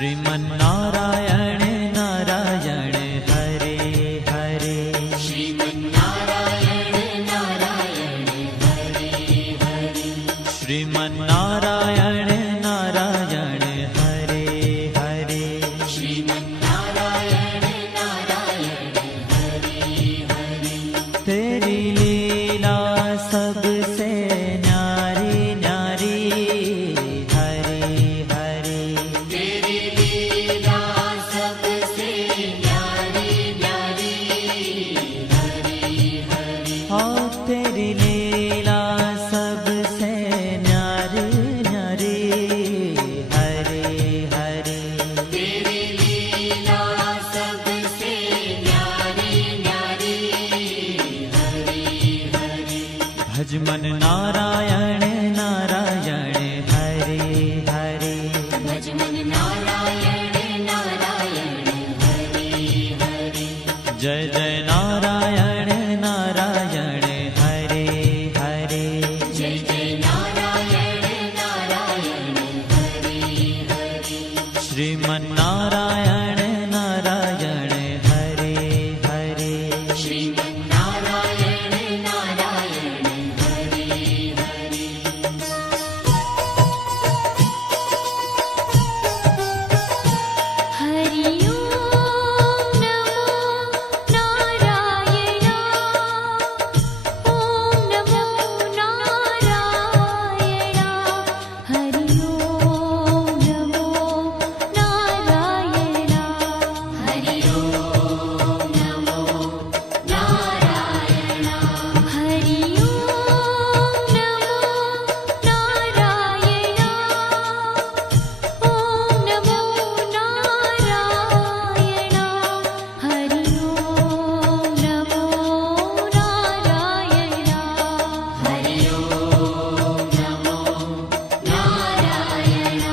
श्रीमन्नारायण नारायण हरे हरे। श्रीमन्नारायण नारायण हरे हरे। श्रीमन्नारायण नारायण हरे हरे। श्रीमन्नारायण नारायण हरे हरे। तेरी लीला सबसे न्यारी न्यारी हरे हरे। तेरी लीला सबसे न्यारी न्यारी हरे हरे। हाँ तेरी लीला सबसे न्यारी न्यारी हरे हरे। तेरी लीला सबसे न्यारी न्यारी हरे हरे। भजमन नारायण नारायण हरे हरे। भजमन नारायण नारायण हरे हरे। जय जय नारायण नारायण हरे हरे। जय जय नारायण नारायण हरे हरे। श्रीमन्नारायण नारायण हरे हरे। श्रीमन्नारायण नारायण हरे हरे। हरि ओम नमो नारायण। ओम नमो नारायण। हरि ओम नमो नारायण। हरि ओम नमो नारायण। हरि ओम नमो नारायण। ओम नमो नारायण। हरि ओम नमो नारायण। हरि ओम नमो नारायण।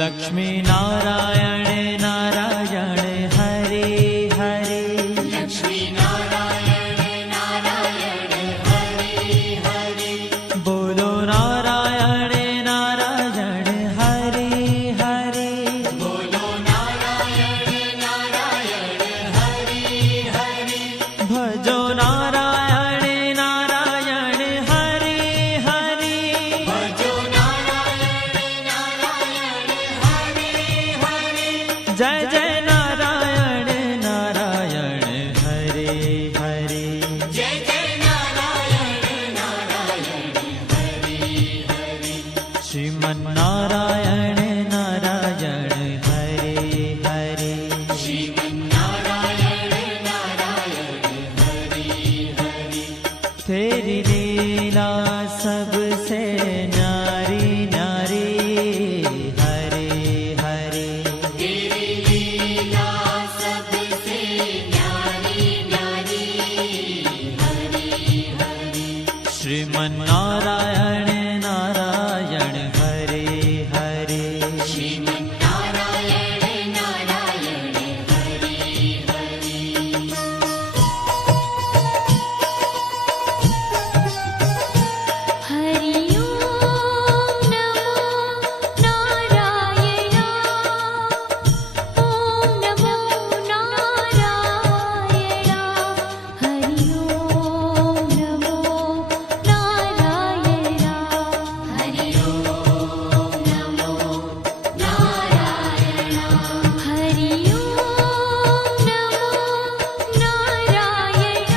लक्ष्मी नारायण नारायण हरे हरे। लक्ष्मी नारायण नारायण हरे हरे। बोलो नारायण नारायण हरे हरे। बोलो नारायण नारायण हरे हरे। भजो नारायण नारायण हरे हरे। भजो नारायण नारायण हरे हरे। जय जय नारायण नारायण हरे हरे। जय जय नारायण नारायण हरे हरे। श्रीमन्नारायण नारायण हरे हरे। श्रीमन्नारायण नारायण हरे हरे। तेरी लीला सबसे न्यारी न्यारी हरे हरे। तेरी लीला सबसे न्यारी न्यारी हरे हरे। श्रीमन्नारायण नारायण हरे हरे। श्रीमन्नारायण नारायण हरे हरे। हरि ओम नमो नारायण। ओम नमो नारायण। हरि ओम नमो नारायण। हरि ओम नमो नारायण। हरि ओम नमो नारायण।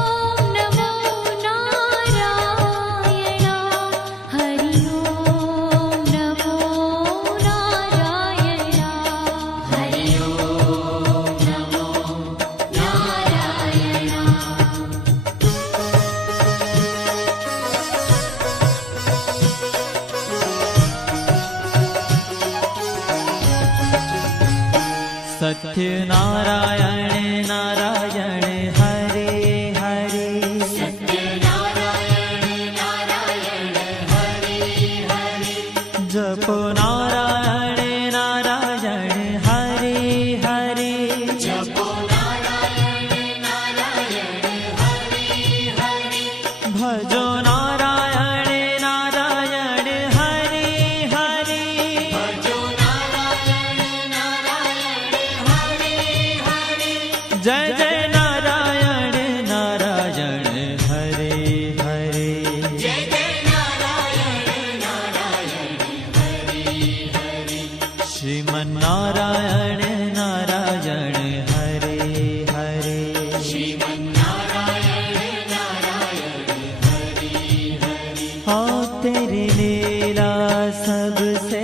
ओम नमो नारायण। हरि ओम नमो नारायण। हरि ओम नमो नारायण। सत्य नारायण नारायण हरे हरे। सत्य नारायण नारायण हरे हरे। जपो नारायण नारायण हरे हरे। जपो नारायण श्रीमन् नारायण नारायण हरे हरे हाँ तेरी लीला सबसे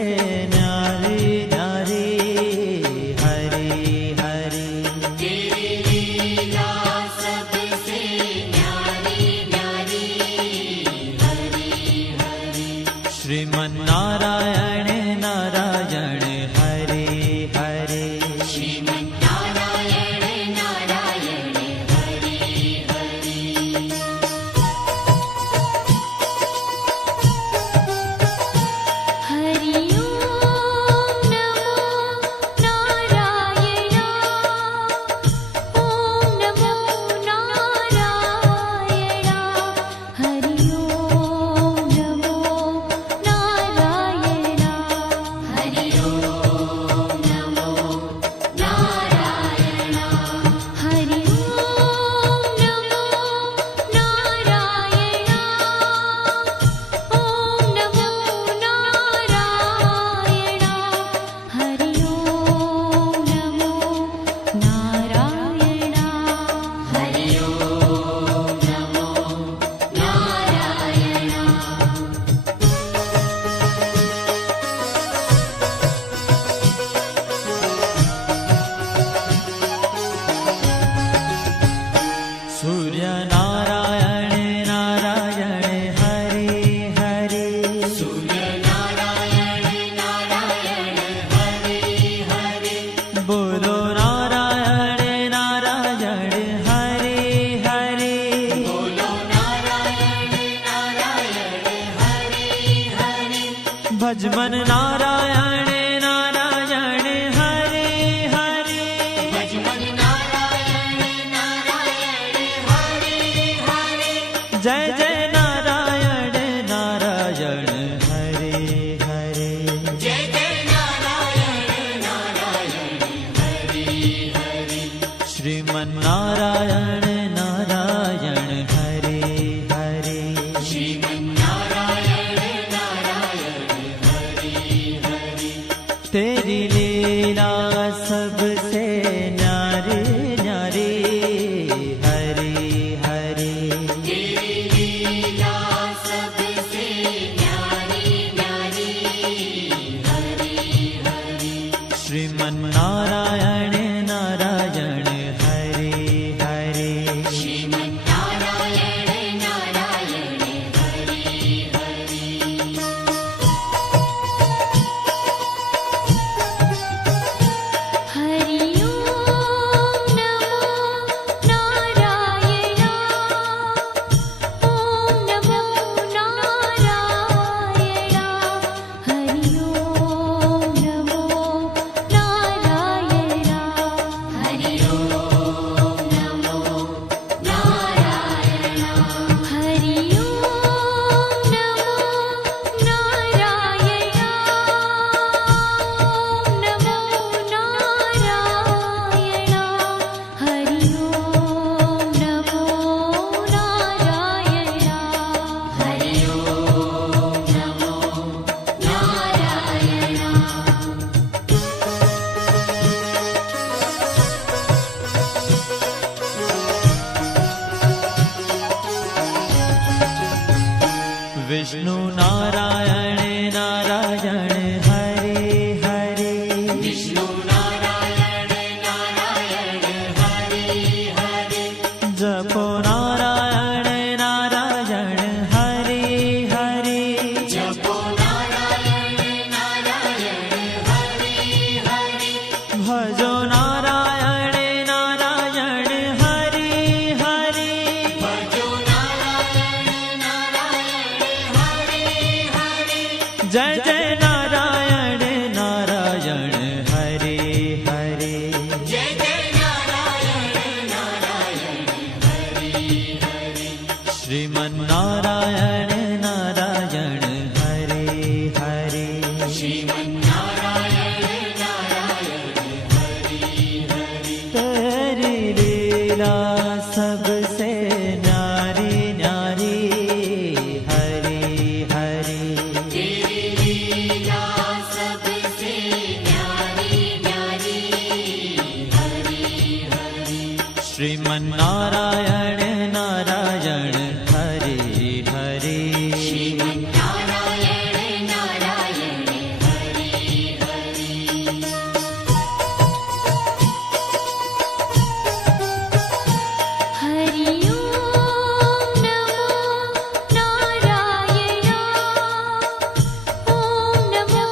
न्यारी न्यारी हरे हरे श्रीमन् नारायण नारायण हरे हरे हरि ओम नमो नारायण ओम नमो नारायण हरि ओम नमो नारायण हरि ओम नमो नारायण हरि ओम नमो नारायण ओम नमो नारायण हरि ओम नमो नारायण हरि ओम नमो नारायण सूर्य नारायण नारायण हरे हरे बोलो नारायण नारायण हरे हरे भजमन नारायण नारायण हरे हरे जय जय नारायण नारायण हरे हरे श्रीमन् नारायण नारायण हरे हरे तेरी लीला सबसे न्यारी न्यारी हरे हरे श्रीमन् नारायण नारायण हरे हरे हरि ओम नमो नारायण ओम नमो नारायण हरि ओम नमो नारायण हरि ओम नमो नारायण हरि ओम नमो नारायण ओम नमो नारायण हरि ओम नमो नारायण हरि ओम नमो नारायण विष्णु नारायण नारायण हरे हरे जपो नारायण नारायण हरे हरे भजो नारायण नारायण हरे हरे जय जय नारायण नारायण हरे हरे श्रीमन् नारायण नारायण हरे हरे तेरी लीला सबसे न्यारी न्यारी हरे हरे श्रीमन्नारायण नारायण हरे हरे नारायण नारायण हरे हरे हरि ओम नमो नारायण ओम नमो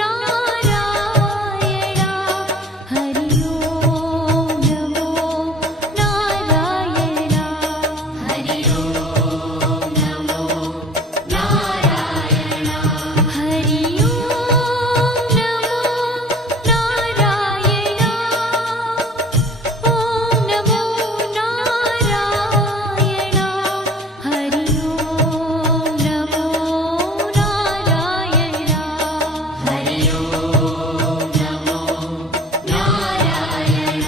नारायण हरि ओम नमो नारायण हरि ओम नमो नारायण हरि ओम नमो नारायण ओम नमो नारायण हरि ओम नमो नारायण हरि ओम नमो नारायण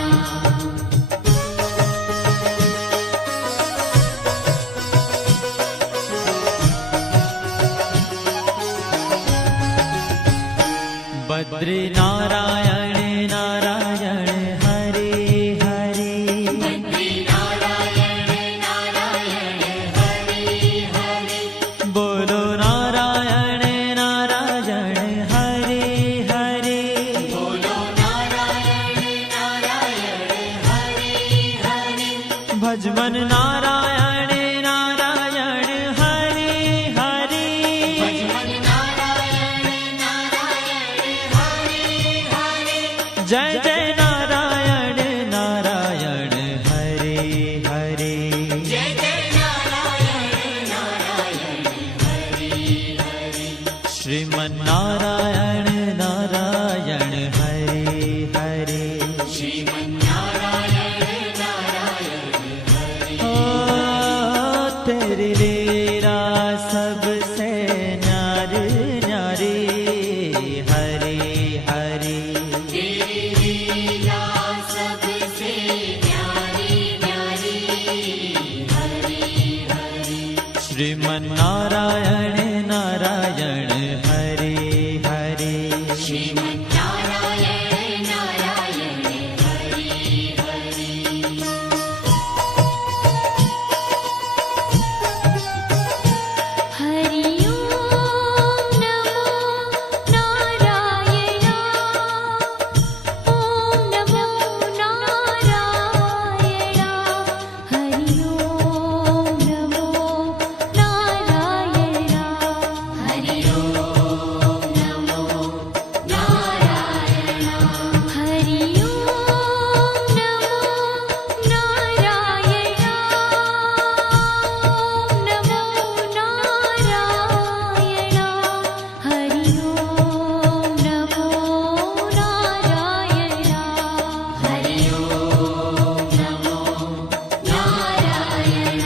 बद्री नारायण नारायण हरे हरे नारायण नारायण हरि हरि बोलो नारायण नारायण हरे हरे बोलो नारायण नारायण हरि हरि भजमन नारायण नारायण हरे हरे भजमन नारायण नारायण हरि हरि जय जय नारायण नारायण हरे हरे जय जय नारायण नारायण हरि हरि श्रीमन्नारायण नारायण हरे हरे श्रीमन्नारायण नारायण हरि ओ तेरी लीला सबसे न्यारी न्यारी हरे हरे तेरी लीला सबसे न्यारी न्यारी हरि हरि श्रीमन्नारायण नारायण हरे हरे श्रीमन्नारायण नारायण हरि हरि हरि ओम नमो नारायण ओम नमो नारायण हरि ओम नमो नारायण हरि ओम नमो नारायण हरि ओम नमो नारायण ओम नमो नारायण हरि ओम नमो नारायण हरि ओम नमो नारायण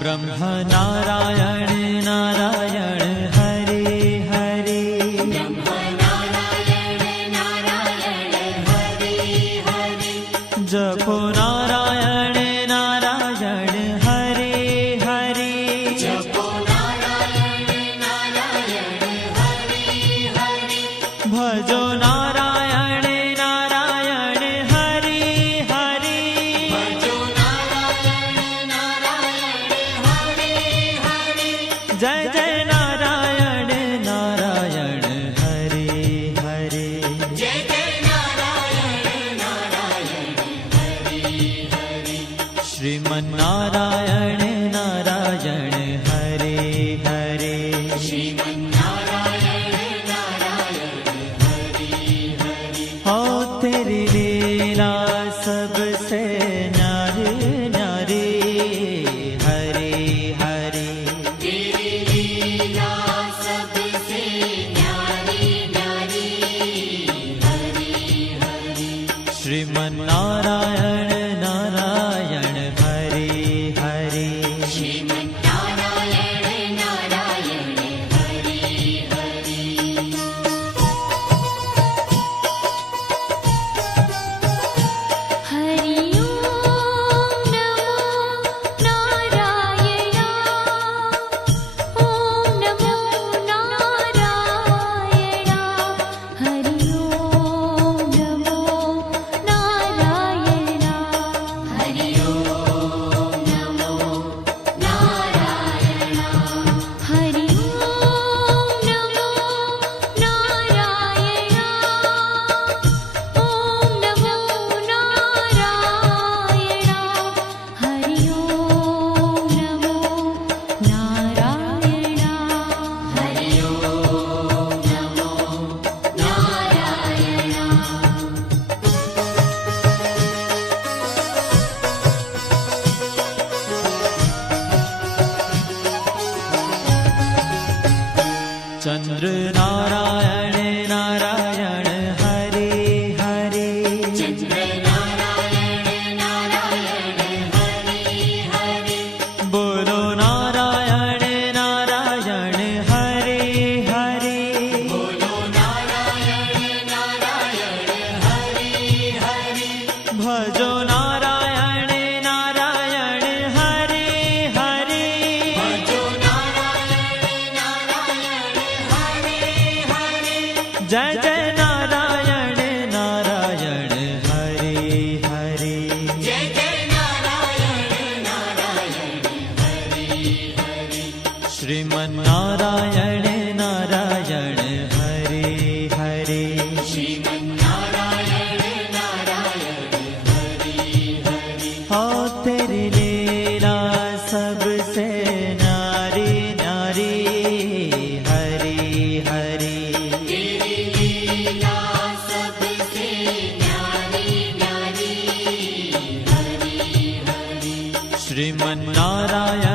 ब्रह्म नारायण नारायण हरे हरे नारायण नारायण हरि हरि जपो नारायण नारायण हरे हरे जपो नारायण नारायण हरि हरि भजो नारायण नारायण हरे हरे भजो नारायण नारायण हरि हरि जय जय नारायण नारायण हरे हरे जय जय नारायण नारायण हरि हरि श्रीमन्नारायण नारायण हरे हरे श्रीमन्नारायण नारायण हरि हरि हो तेरी लीला सबसे न्यारी न्यारी हरे हरे तेरी लीला सबसे न्यारी न्यारी हरि हरि श्रीमन्नारायण नारायण हरे हरे श्रीमन्नारायण नारायण हरि हरि हरि ओम नमो नारायण नारायण नारायण हरे हरे भजो नारायण नारायण हरे हरे जय जय नारायण नारायण हरे हरे जय जय नारायण नारायण हरे हरे श्रीमन्नारायण नारायण हरे हरे श्रीमन्नारायण नारायण हरे हरे हो तेरी लीला सबसे न्यारी न्यारी हरे हरे तेरी लीला सबसे न्यारी न्यारी हरे हरे श्रीमन्नारायण